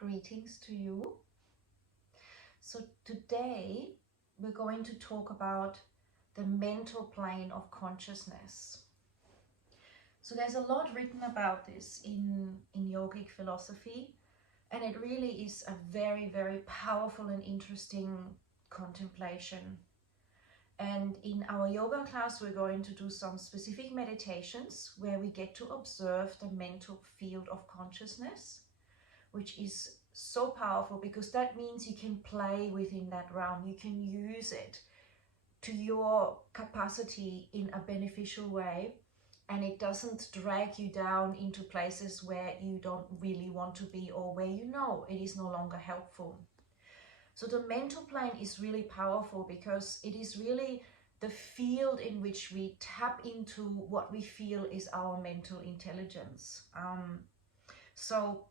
Greetings to you. So today we're going to talk about the mental plane of consciousness. So there's a lot written about this in yogic philosophy, and it really is a very, very powerful and interesting contemplation. And in our yoga class, we're going to do some specific meditations where we get to observe the mental field of consciousness, which is so powerful because that means you can play within that realm. You can use it to your capacity in a beneficial way, and it doesn't drag you down into places where you don't really want to be or where you know it is no longer helpful. So the mental plane is really powerful because it is really the field in which we tap into what we feel is our mental intelligence. So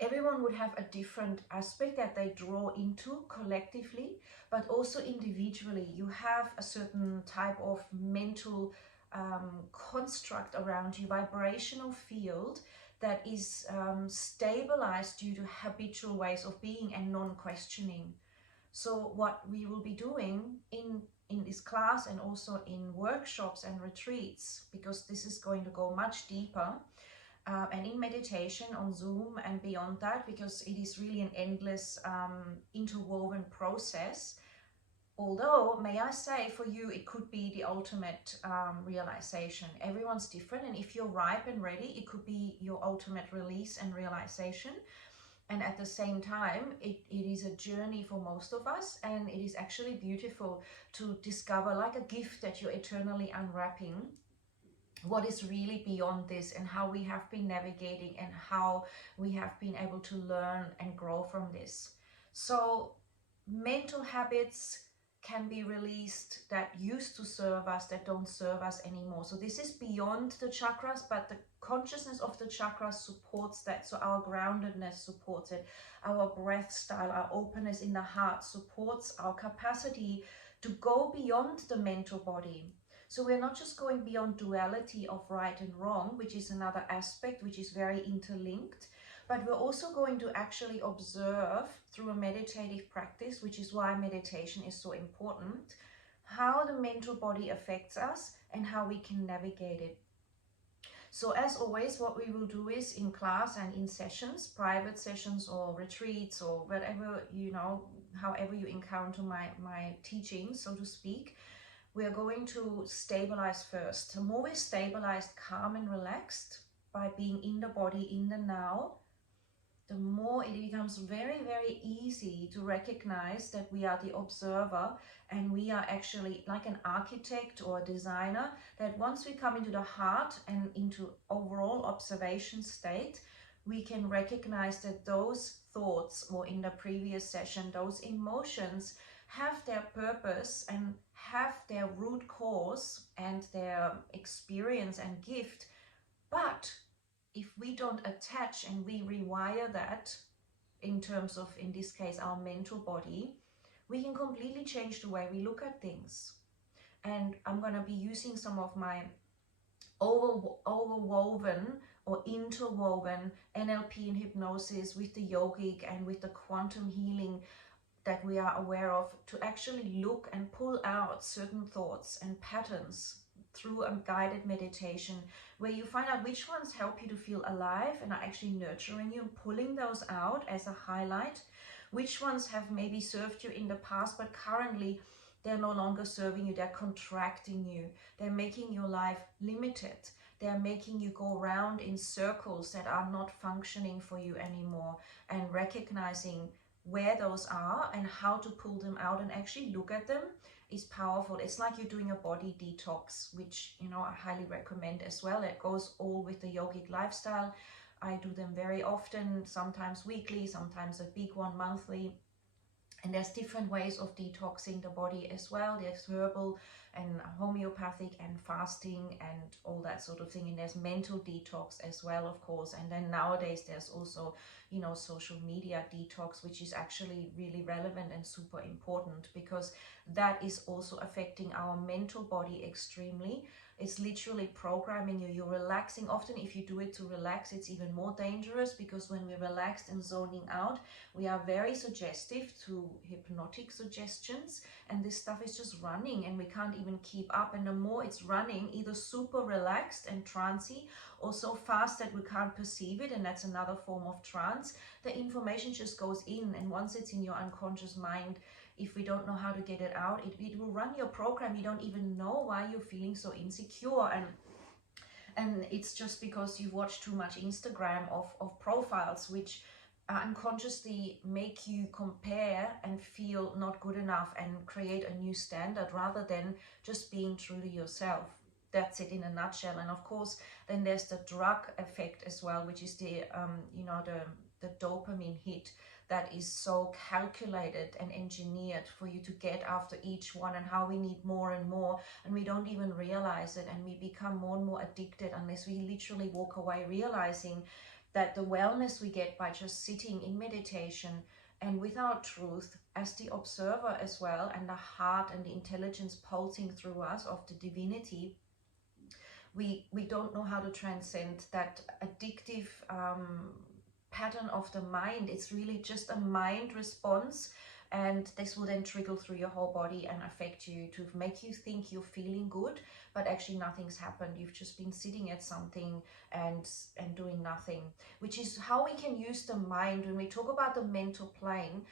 everyone would have a different aspect that they draw into collectively, but also individually. You have a certain type of mental construct around you, vibrational field that is stabilized due to habitual ways of being and non-questioning. So what we will be doing in this class and also in workshops and retreats, because this is going to go much deeper, and in meditation on Zoom and beyond that, because it is really an endless interwoven process. Although, may I say, for you, it could be the ultimate realization. Everyone's different, and if you're ripe and ready, it could be your ultimate release and realization. And at the same time, it is a journey for most of us, and it is actually beautiful to discover, like a gift that you're eternally unwrapping, what is really beyond this and how we have been navigating and how we have been able to learn and grow from this. So mental habits can be released that used to serve us, that don't serve us anymore. So this is beyond the chakras, but the consciousness of the chakras supports that. So our groundedness supports it. Our breath style, our openness in the heart supports our capacity to go beyond the mental body. So we're not just going beyond duality of right and wrong, which is another aspect which is very interlinked, but we're also going to actually observe through a meditative practice, which is why meditation is so important, how the mental body affects us and how we can navigate it. So as always, what we will do is in class and in sessions, private sessions or retreats or whatever, however you encounter my teaching, so to speak, we are going to stabilize first. The more we're stabilized, calm and relaxed by being in the body, in the now, the more it becomes very, very easy to recognize that we are the observer and we are actually like an architect or a designer, that once we come into the heart and into overall observation state, we can recognize that those thoughts, or in the previous session, those emotions have their purpose and have their root cause and their experience and gift. But if we don't attach and we rewire that in terms of, in this case, our mental body, we can completely change the way we look at things. And I'm going to be using some of my overwoven or interwoven NLP and hypnosis with the yogic and with the quantum healing that we are aware of, to actually look and pull out certain thoughts and patterns through a guided meditation, where you find out which ones help you to feel alive and are actually nurturing you and pulling those out as a highlight, which ones have maybe served you in the past but currently they're no longer serving you, they're contracting you, they're making your life limited, they're making you go around in circles that are not functioning for you anymore, and recognizing where those are and how to pull them out and actually look at them is powerful. It's like you're doing a body detox, which I highly recommend as well. It goes all with the yogic lifestyle. I do them very often, sometimes weekly, sometimes a big one monthly. And there's different ways of detoxing the body as well. There's herbal and homeopathic and fasting and all that sort of thing. And there's mental detox as well, of course. And then nowadays there's also, social media detox, which is actually really relevant and super important, because that is also affecting our mental body extremely. It's literally programming you. You're relaxing. Often if you do it to relax, it's even more dangerous, because when we're relaxed and zoning out, we are very suggestive to hypnotic suggestions, and this stuff is just running and we can't even keep up. And the more it's running, either super relaxed and trancy, or so fast that we can't perceive it, and that's another form of trance, the information just goes in, and once it's in your unconscious mind, if we don't know how to get it out, it will run your program. You don't even know why you're feeling so insecure, and it's just because you've watched too much Instagram of profiles which unconsciously make you compare and feel not good enough and create a new standard, rather than just being true to yourself. That's it in a nutshell. And of course, then there's the drug effect as well, which is the the dopamine hit that is so calculated and engineered for you to get after each one, and how we need more and more, and we don't even realize it, and we become more and more addicted unless we literally walk away realizing that the wellness we get by just sitting in meditation and with our truth as the observer as well, and the heart and the intelligence pulsing through us of the divinity, we don't know how to transcend that addictive pattern of the mind. It's really just a mind response, and this will then trickle through your whole body and affect you to make you think you're feeling good, but actually nothing's happened. You've just been sitting at something and doing nothing, which is how we can use the mind. When we talk about the mental plane,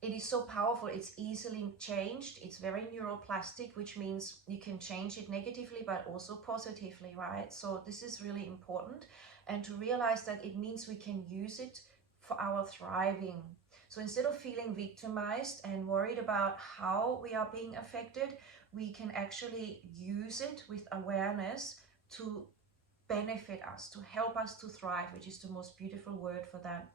it is so powerful. It's easily changed. It's very neuroplastic, which means you can change it negatively but also positively, right? So this is really important, and to realize that it means we can use it for our thriving. So instead of feeling victimized and worried about how we are being affected, we can actually use it with awareness to benefit us, to help us to thrive, which is the most beautiful word for that.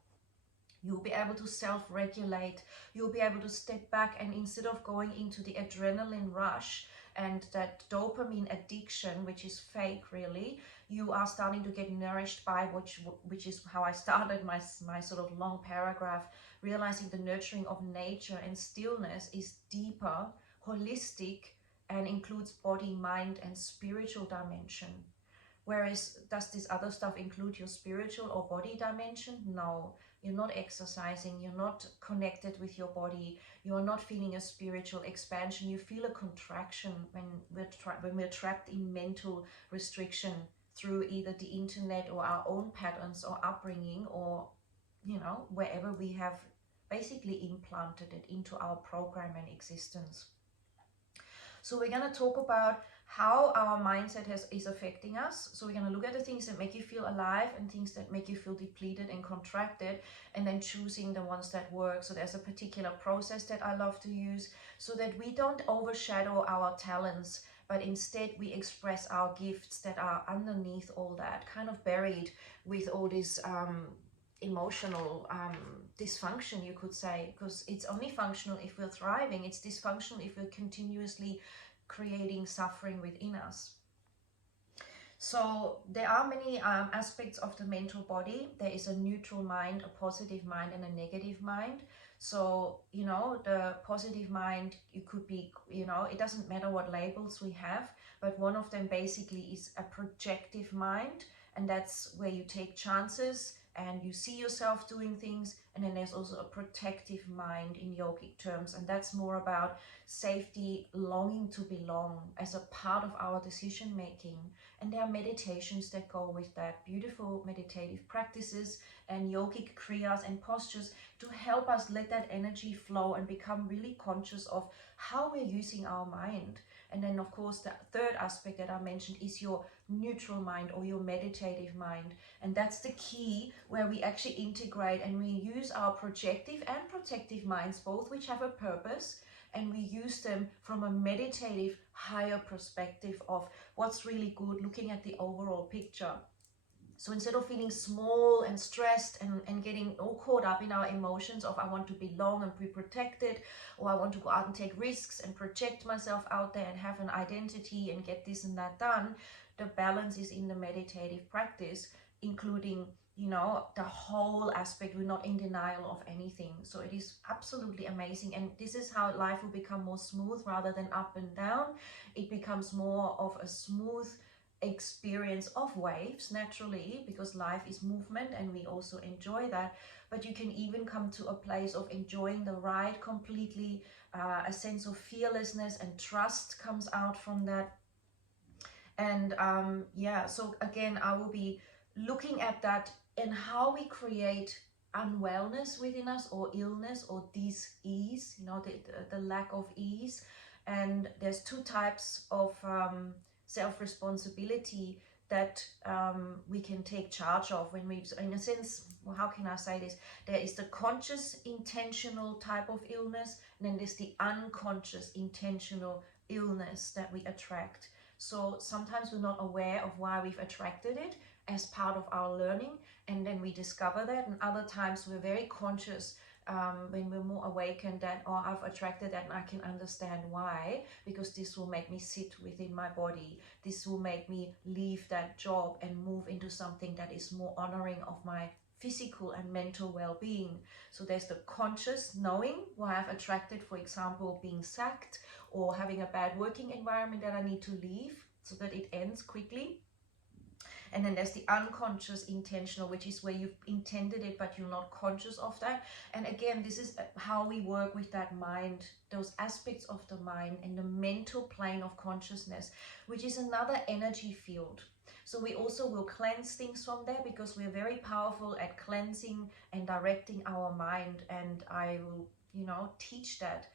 You'll be able to self-regulate. You'll be able to step back, and instead of going into the adrenaline rush and that dopamine addiction, which is fake really, you are starting to get nourished by which is how I started my sort of long paragraph, realizing the nurturing of nature and stillness is deeper, holistic, and includes body, mind, and spiritual dimension. Whereas, does this other stuff include your spiritual or body dimension? No. You're not exercising, you're not connected with your body, you're not feeling a spiritual expansion. You feel a contraction when we're trapped in mental restriction through either the internet or our own patterns or upbringing, or, you know, wherever we have basically implanted it into our program and existence. So we're going to talk about how our mindset is affecting us. So we're going to look at the things that make you feel alive and things that make you feel depleted and contracted, and then choosing the ones that work. So there's a particular process that I love to use so that we don't overshadow our talents, but instead we express our gifts that are underneath all that, kind of buried with all this emotional dysfunction, you could say, because it's only functional if we're thriving. It's dysfunctional if we're continuously creating suffering within us. So there are many aspects of the mental body. There is a neutral mind, a positive mind, and a negative mind. So, you know, the positive mind, you could be, you know, it doesn't matter what labels we have, but one of them basically is a projective mind, and that's where you take chances and you see yourself doing things. And then there's also a protective mind in yogic terms, and that's more about safety, longing to belong as a part of our decision making. And there are meditations that go with that, beautiful meditative practices and yogic kriyas and postures to help us let that energy flow and become really conscious of how we're using our mind. And then, of course, the third aspect that I mentioned is your neutral mind or your meditative mind. And that's the key, where we actually integrate and we use our projective and protective minds, both which have a purpose, and we use them from a meditative, higher perspective of what's really good, looking at the overall picture. So instead of feeling small and stressed and getting all caught up in our emotions of I want to belong and be protected, or I want to go out and take risks and project myself out there and have an identity and get this and that done, the balance is in the meditative practice, including you know, the whole aspect. We're not in denial of anything. So it is absolutely amazing. And this is how life will become more smooth rather than up and down. It becomes more of a smooth experience of waves naturally, because life is movement and we also enjoy that. But you can even come to a place of enjoying the ride completely. A sense of fearlessness and trust comes out from that. And yeah, so again, I will be looking at that and how we create unwellness within us, or illness, or dis-ease, you know, the lack of ease. And there's two types of self-responsibility that we can take charge of when we, in a sense, well, how can I say this? There is the conscious intentional type of illness, and then there's the unconscious intentional illness that we attract. So sometimes we're not aware of why we've attracted it as part of our learning, and then we discover that. And other times we're very conscious when we're more awakened that, oh, I've attracted that and I can understand why, because this will make me sit within my body. This will make me leave that job and move into something that is more honoring of my physical and mental well-being. So there's the conscious knowing why I've attracted, for example, being sacked or having a bad working environment that I need to leave so that it ends quickly. And then there's the unconscious intentional, which is where you've intended it but you're not conscious of that. And again, this is how we work with that mind, those aspects of the mind and the mental plane of consciousness, which is another energy field. So we also will cleanse things from there, because we're very powerful at cleansing and directing our mind. And I will, you know, teach that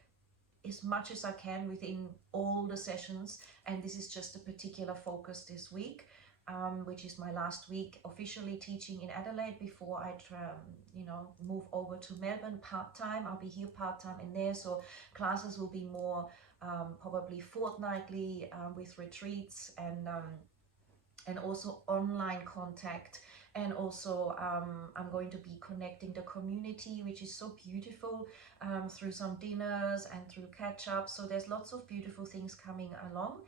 as much as I can within all the sessions. And this is just a particular focus this week, which is my last week officially teaching in Adelaide before I you know, move over to Melbourne part-time. I'll be here part-time in there, so classes will be more probably fortnightly with retreats and also online contact. And also I'm going to be connecting the community, which is so beautiful, through some dinners and through catch-up. So there's lots of beautiful things coming along.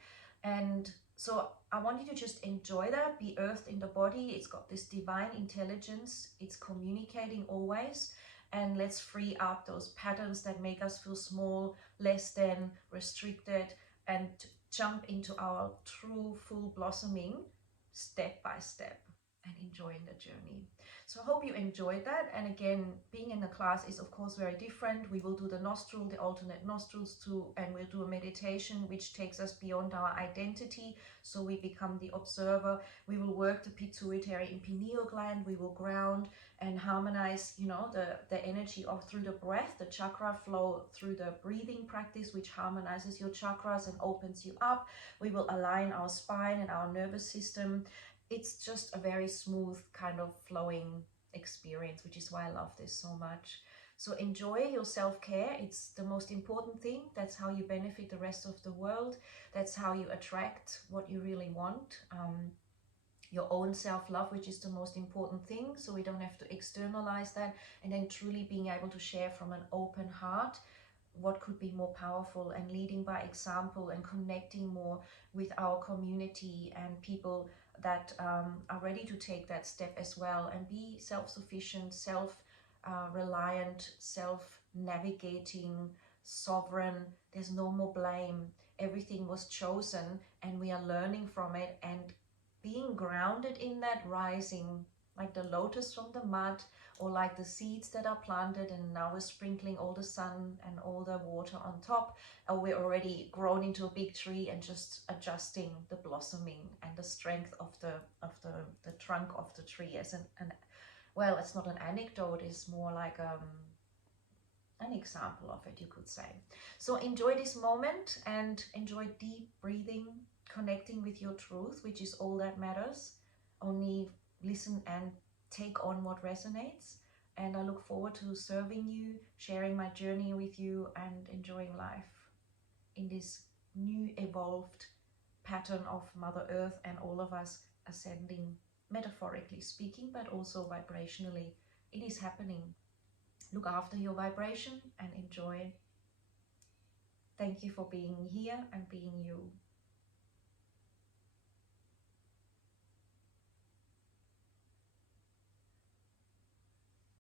And so I want you to just enjoy that, be earthed in the body. It's got this divine intelligence. It's communicating always. And let's free up those patterns that make us feel small, less than, restricted, and jump into our true full blossoming step by step and enjoying the journey. So I hope you enjoyed that. And again, being in a class is of course very different. We will do the nostril, the alternate nostrils too, and we'll do a meditation which takes us beyond our identity, so we become the observer. We will work the pituitary and pineal gland. We will ground and harmonize, you know, the energy of through the breath, the chakra flow through the breathing practice, which harmonizes your chakras and opens you up. We will align our spine and our nervous system. It's just a very smooth kind of flowing experience, which is why I love this so much. So enjoy your self-care. It's the most important thing. That's how you benefit the rest of the world. That's how you attract what you really want. Your own self-love, which is the most important thing. So we don't have to externalize that. And then truly being able to share from an open heart. What could be more powerful, and leading by example and connecting more with our community and people that are ready to take that step as well and be self-sufficient, self-reliant, self-navigating, sovereign. There's no more blame. Everything was chosen and we are learning from it and being grounded in that, rising like the lotus from the mud, or like the seeds that are planted and now we're sprinkling all the sun and all the water on top, or we're already grown into a big tree and just adjusting the blossoming and the strength of the trunk of the tree. As an well, it's not an anecdote, it's more like an example of it, you could say. So enjoy this moment and enjoy deep breathing, connecting with your truth, which is all that matters. Only listen and take on what resonates. And I look forward to serving you, sharing my journey with you, and enjoying life in this new evolved pattern of Mother Earth and all of us ascending, metaphorically speaking, but also vibrationally. It is happening. Look after your vibration and enjoy. Thank you for being here and being you.